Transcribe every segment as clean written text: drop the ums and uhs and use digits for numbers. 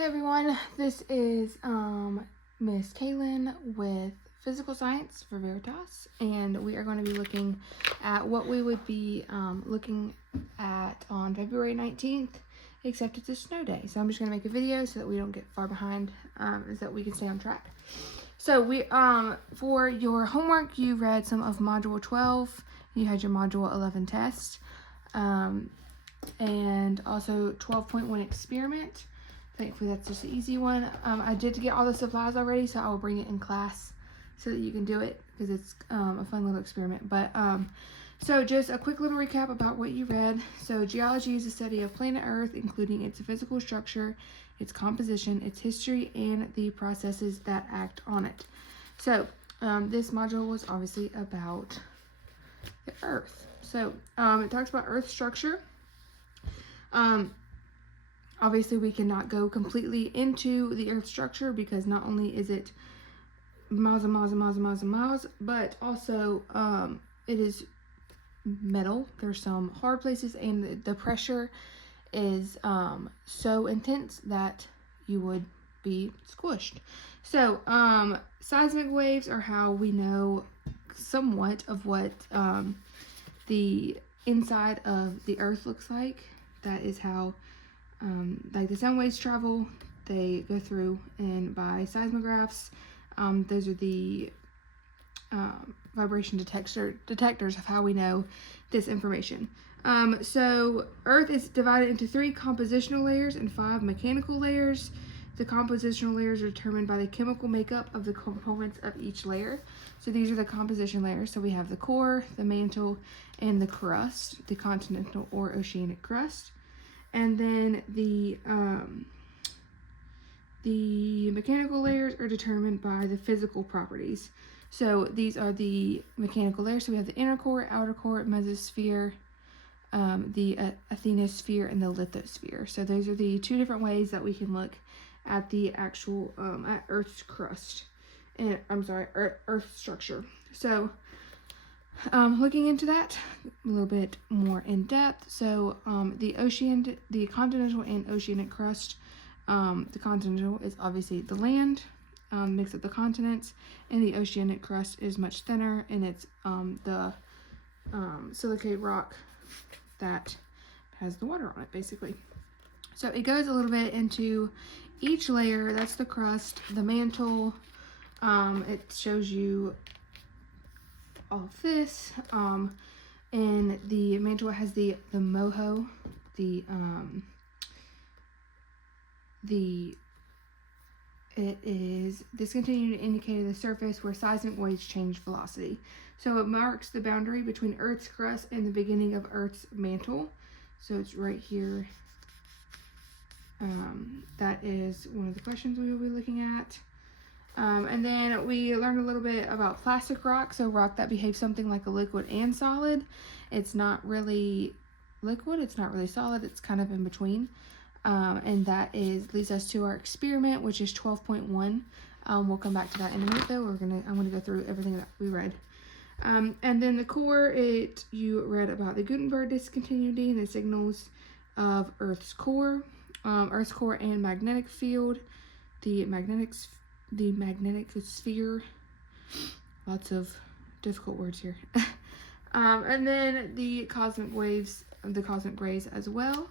Hey everyone, this is Miss Kaylin with Physical Science for Veritas, and we are going to be looking at what we would be looking at on February 19th, except it's a snow day. So I'm just going to make a video so that we don't get far behind, so that we can stay on track. So we for your homework, you read some of Module 12, you had your Module 11 test, and also 12.1 experiment. Thankfully, that's just an easy one. I did get all the supplies already, so I will bring it in class so that you can do it because it's a fun little experiment. But so just a quick little recap about what you read. So geology is the study of planet Earth, including its physical structure, its composition, its history, and the processes that act on it. So this module was obviously about the Earth. So it talks about Earth structure. Obviously, we cannot go completely into the Earth structure because not only is it miles and miles and miles and miles and miles, but also it is metal. There's some hard places, and the pressure is so intense that you would be squished. So seismic waves are how we know somewhat of what the inside of the Earth looks like. That is how like the sound waves travel. They go through, and by seismographs, those are the vibration detectors of how we know this information. So Earth is divided into 3 compositional layers and 5 mechanical layers. The compositional layers are determined by the chemical makeup of the components of each layer. So these are the composition layers. So we have the core, the mantle, and the crust, the continental or oceanic crust. And then the mechanical layers are determined by the physical properties. So these are the mechanical layers. So we have the inner core, outer core, mesosphere, the asthenosphere, and the lithosphere. So those are the 2 different ways that we can look at the actual at Earth's crust, and Earth structure. So looking into that a little bit more in depth. So the continental and oceanic crust. The continental is obviously the land mixed with the continents, and the oceanic crust is much thinner, and it's the silicate rock that has the water on it, basically. So it goes a little bit into each layer. That's the crust, the mantle. It shows you all of this, and the mantle has the MOHO, it is discontinued indicator of the surface where seismic waves change velocity. So it marks the boundary between Earth's crust and the beginning of Earth's mantle. So it's right here. That is one of the questions we will be looking at. And then we learned a little bit about plastic rock. So rock that behaves something like a liquid and solid. It's not really liquid, it's not really solid, it's kind of in between. And that leads us to our experiment, which is 12.1. We'll come back to that in a minute, though. I'm going to go through everything that we read. And then the core, you read about the Gutenberg discontinuity and the signals of Earth's core, and magnetic field, the magnetic sphere. Lots of difficult words here. And then the cosmic waves, the cosmic rays as well.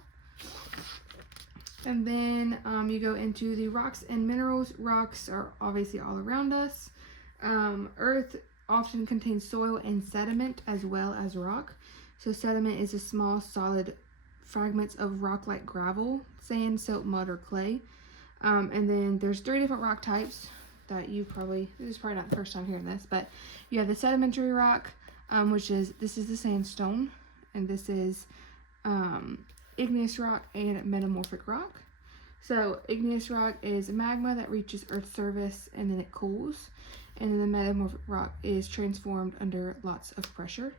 And then you go into the rocks and minerals. Rocks are obviously all around us. Earth often contains soil and sediment as well as rock. So sediment is a small solid fragments of rock like gravel, sand, silt, mud, or clay. And then there's 3 different rock types that this is probably not the first time hearing this, but you have the sedimentary rock, this is the sandstone, and this is igneous rock and metamorphic rock. So igneous rock is magma that reaches Earth's surface and then it cools, and then the metamorphic rock is transformed under lots of pressure,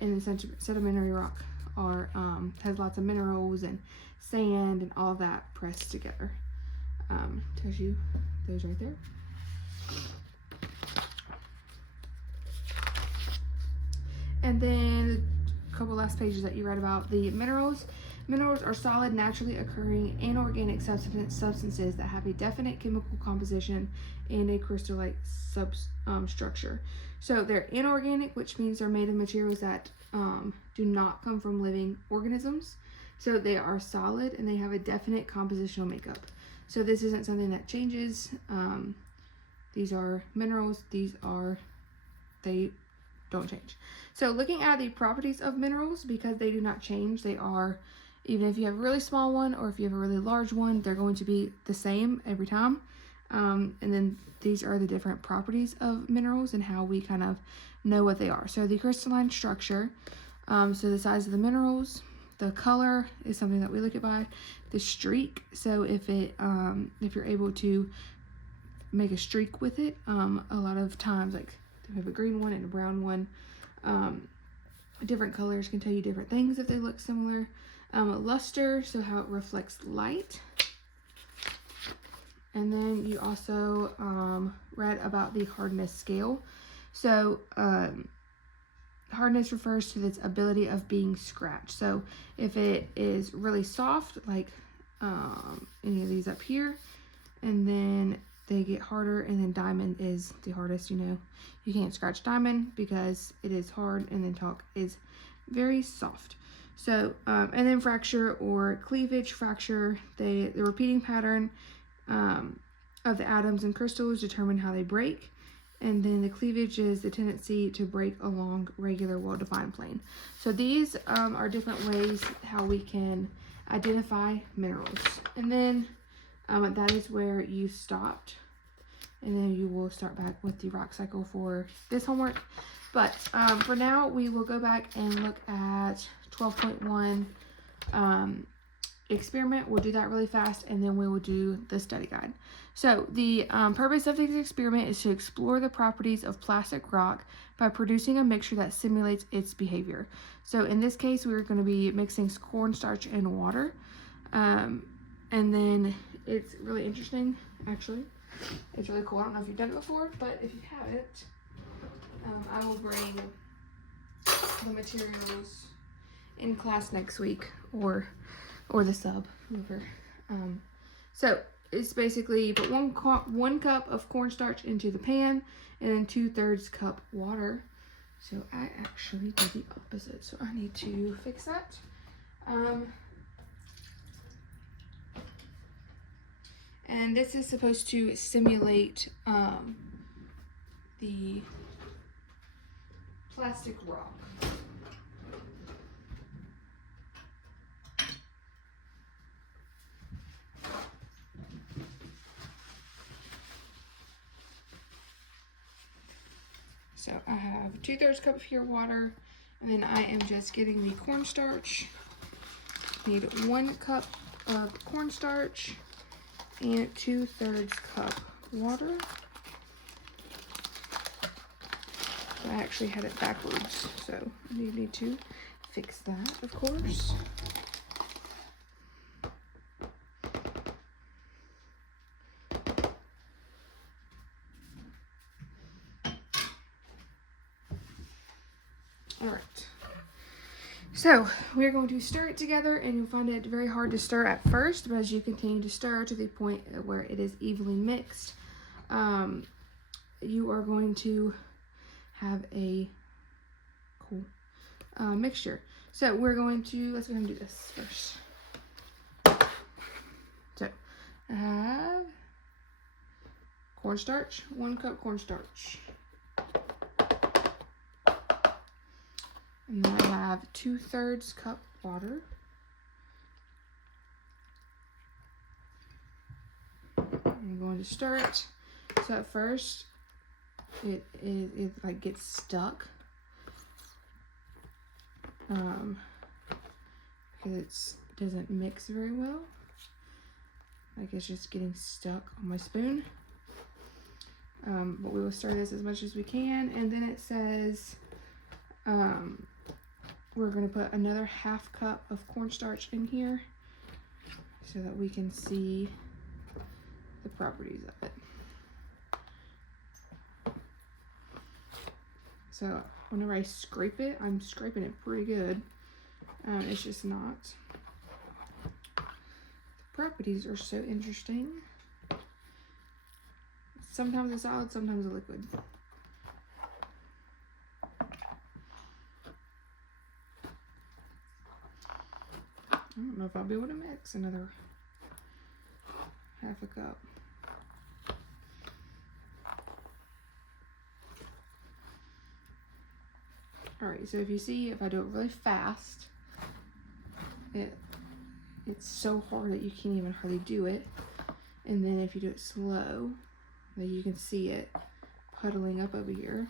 and then sedimentary rock has lots of minerals and sand and all that pressed together. Tells you those right there. And then a couple last pages that you read about the minerals. Minerals are solid, naturally occurring inorganic substances that have a definite chemical composition and a crystal-like structure. So they're inorganic, which means they're made of materials that do not come from living organisms. So they are solid and they have a definite compositional makeup. So this isn't something that changes. These are minerals. They don't change. So looking at the properties of minerals, because they do not change, they are, even if you have a really small one or if you have a really large one, they're going to be the same every time. And then these are the different properties of minerals and how we kind of know what they are. So the crystalline structure, so the size of the minerals, the color is something that we look at by the streak. So if you're able to make a streak with it, a lot of times, like we have a green one and a brown one, different colors can tell you different things if they look similar. Luster, so how it reflects light. And then you also read about the hardness scale. So hardness refers to its ability of being scratched. So if it is really soft, like any of these up here, and then they get harder, and then diamond is the hardest. You can't scratch diamond because it is hard, and then talc is very soft. So and then fracture or cleavage. Fracture, the repeating pattern of the atoms and crystals determine how they break, and then the cleavage is the tendency to break along regular well-defined plane. So these are different ways how we can identify minerals. And then that is where you stopped, and then you will start back with the rock cycle for this homework. But for now, we will go back and look at 12.1 experiment. We'll do that really fast, and then we will do the study guide. So the purpose of this experiment is to explore the properties of plastic rock by producing a mixture that simulates its behavior. So in this case, we're going to be mixing cornstarch and water. And then it's really interesting, actually. It's really cool. I don't know if you've done it before, but if you haven't, I will bring the materials in class next week, or the sub, whoever. So it's basically you put one cup of cornstarch into the pan, and then 2/3 cup water. So I actually did the opposite, so I need to fix that. And this is supposed to simulate the plastic rock. So I have 2/3 cup of pure water, and then I am just getting the cornstarch. Need 1 cup of cornstarch and 2/3 cup water. So I actually had it backwards, so you need to fix that, of course. Alright, so we're going to stir it together, and you'll find it very hard to stir at first, but as you continue to stir to the point where it is evenly mixed, you are going to have a cool mixture. So we're going to, let's go ahead and do this first. So I have cornstarch, 1 cup cornstarch. And then I have 2/3 cup water. I'm going to stir it. So at first, it like gets stuck. Because it doesn't mix very well. Like it's just getting stuck on my spoon. But we will stir this as much as we can. And then it says, we're going to put another 1/2 cup of cornstarch in here so that we can see the properties of it. So whenever I scrape it, I'm scraping it pretty good. It's just not properties are so interesting. Sometimes a solid, sometimes a liquid. I don't know if I'll be able to mix another half a cup. Alright, so if you see, if I do it really fast, it's so hard that you can't even hardly do it. And then if you do it slow, then you can see it puddling up over here.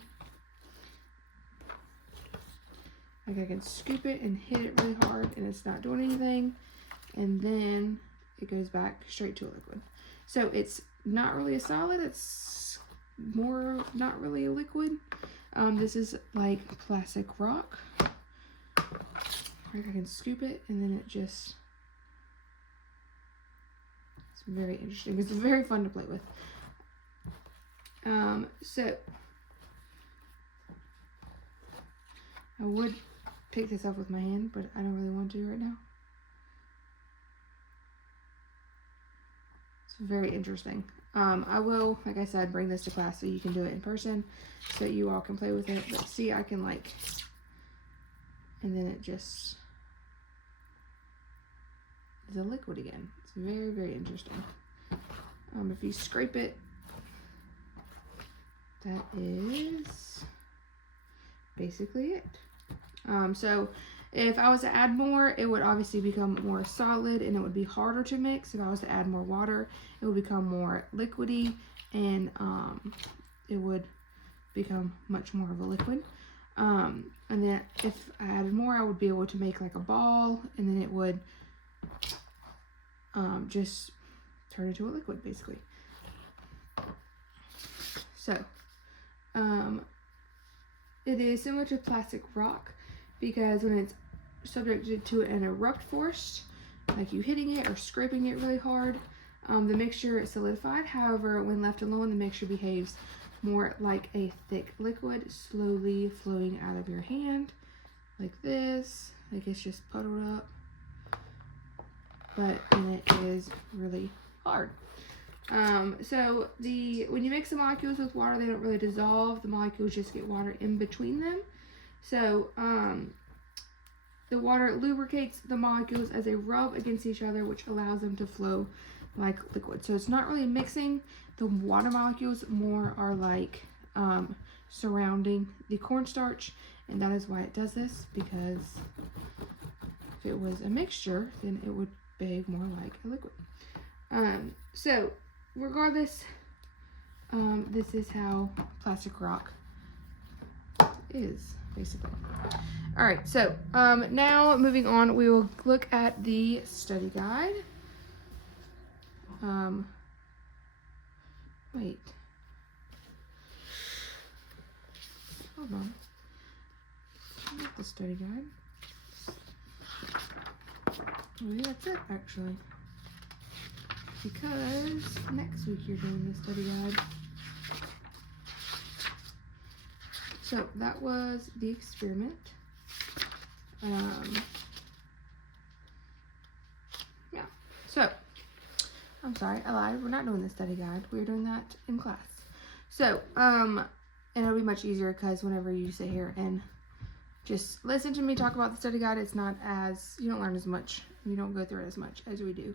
Like I can scoop it and hit it really hard and it's not doing anything. And then it goes back straight to a liquid. So it's not really a solid, it's more not really a liquid. This is like plastic rock. Like I can scoop it and then it just, it's very interesting. It's very fun to play with. So I would pick this up with my hand, but I don't really want to right now. It's very interesting. I will, like I said, bring this to class so you can do it in person, so you all can play with it. But see, I can like, and then it just is a liquid again. It's very, very interesting. If you scrape it, that is basically it. So if I was to add more, it would obviously become more solid and it would be harder to mix. If I was to add more water, it would become more liquidy and it would become much more of a liquid. And then if I added more, I would be able to make like a ball and then it would just turn into a liquid basically. So it is similar to plastic rock because when it's subjected to an erupt force, like you hitting it or scraping it really hard, the mixture is solidified. However, when left alone, the mixture behaves more like a thick liquid, slowly flowing out of your hand like this, like it's just puddled up, but then it is really hard. So when you mix the molecules with water, they don't really dissolve. The molecules just get water in between them. So the water lubricates the molecules as they rub against each other, which allows them to flow like liquid. So it's not really mixing. The water molecules more are like surrounding the cornstarch, and that is why it does this, because if it was a mixture, then it would behave more like a liquid. So regardless, this is how plastic rock is basically. All right, so now moving on, we will look at the study guide. Wait, hold on, not the study guide. Maybe that's it actually, because next week you're doing the study guide. So that was the experiment. Yeah, so I'm sorry, I lied. We're not doing the study guide. We're doing that in class. So, and it'll be much easier because whenever you sit here and just listen to me talk about the study guide, it's not as, you don't learn as much, you don't go through it as much as we do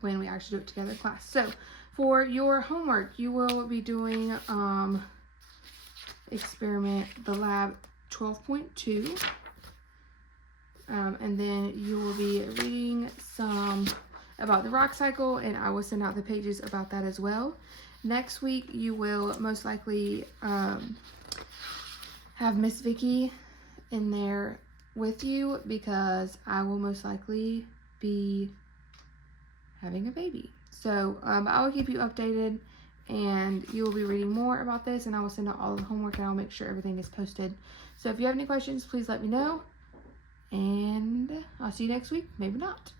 when we actually do it together in class. So for your homework, you will be doing experiment, the lab 12.2, and then you will be reading some about the rock cycle, and I will send out the pages about that as well. Next week you will most likely have Miss Vicky in there with you because I will most likely be having a baby. So I will keep you updated, and you will be reading more about this, and I will send out all of the homework, and I'll make sure everything is posted. So if you have any questions, please let me know, and I'll see you next week. Maybe not.